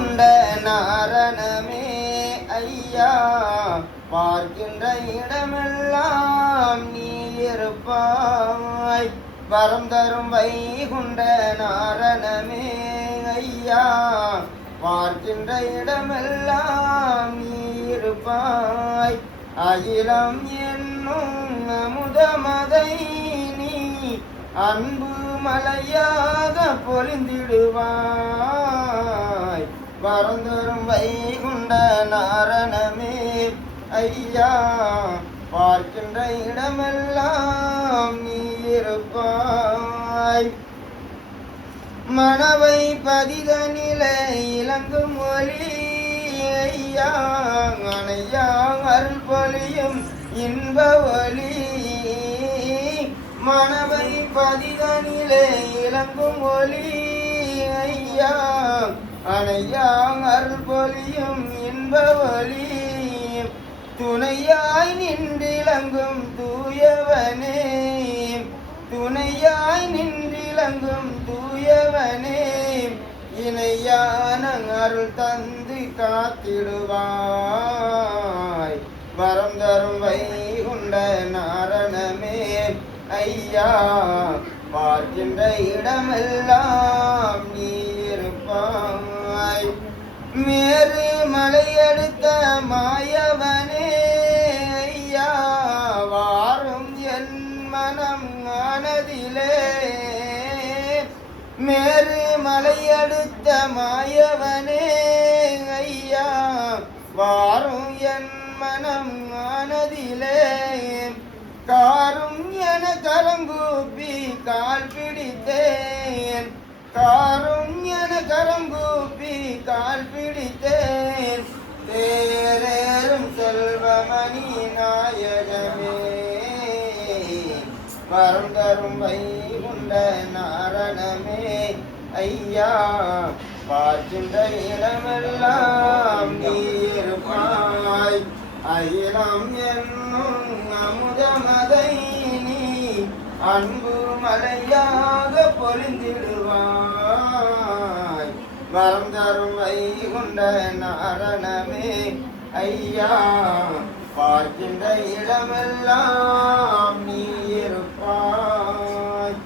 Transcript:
வைகுண்ட நாரணமே ஐயா பார்க்கின்ற இடமெல்லாம் நீ இருப்பாய் வரம் தரும் வைகுண்ட நாரணமே ஐயா பார்க்கின்ற இடமெல்லாம் நீ இருப்பாய் அகிலம் என்னும் அமுதமதை நீ அன்பு மலையாக பொழிந்திடுவாய் வரந்தரும் வைகுண்ட நாரணமே ஐயா பார்க்கின்ற இடமெல்லாம் நீ இருப்பாய் மனவை பதித நிலை இலங்கும் ஒளி ஐயா அணையா அருள் பொழியும் இன்ப ஒளி மனவை பதித நிலை இலங்கும் ஒளி ஐயா அணையா அருள் பொழியும் இன்ப ஒளி துணையாய் நின்றிலங்கும் தூயவனே துணையாய் நின்றிலங்கும் தூயவனே இணையான அருள் தந்து காத்திடுவாய் வரம் தரும் வைகுண்ட நாரணமே ஐயா பார்க்கின்ற இடமெல்லாம் நீ இருப்பாய் மேரு மலையெடுத்த மாயவனே ஐயா வாரும் என் மனம் ஆனதிலே மேரு மலையெடுத்த மாயவனே ஐயா வாரும் என் மனம் ஆனதிலே காரும் என கரங்கூப்பி கால் பிடித்தேன் காரும் என கரங்கூப்பி கால் பிடித்தேன் தேரேறும் செல்வமணி நாயகமே வரம் தரும் வைகுண்ட நாரணமே ஐயா பார்க்கின்ற இடமெல்லாம் நீ இருப்பாய் அகிலம் என்னும் அமுதமதை நீ அன்பு மலையாக பொழிந்திடுவாய் வரம் தரும் வைகுண்ட நாரணமே ஐயா பார்க்கின்ற இடமெல்லாம் நீ இருப்பாய்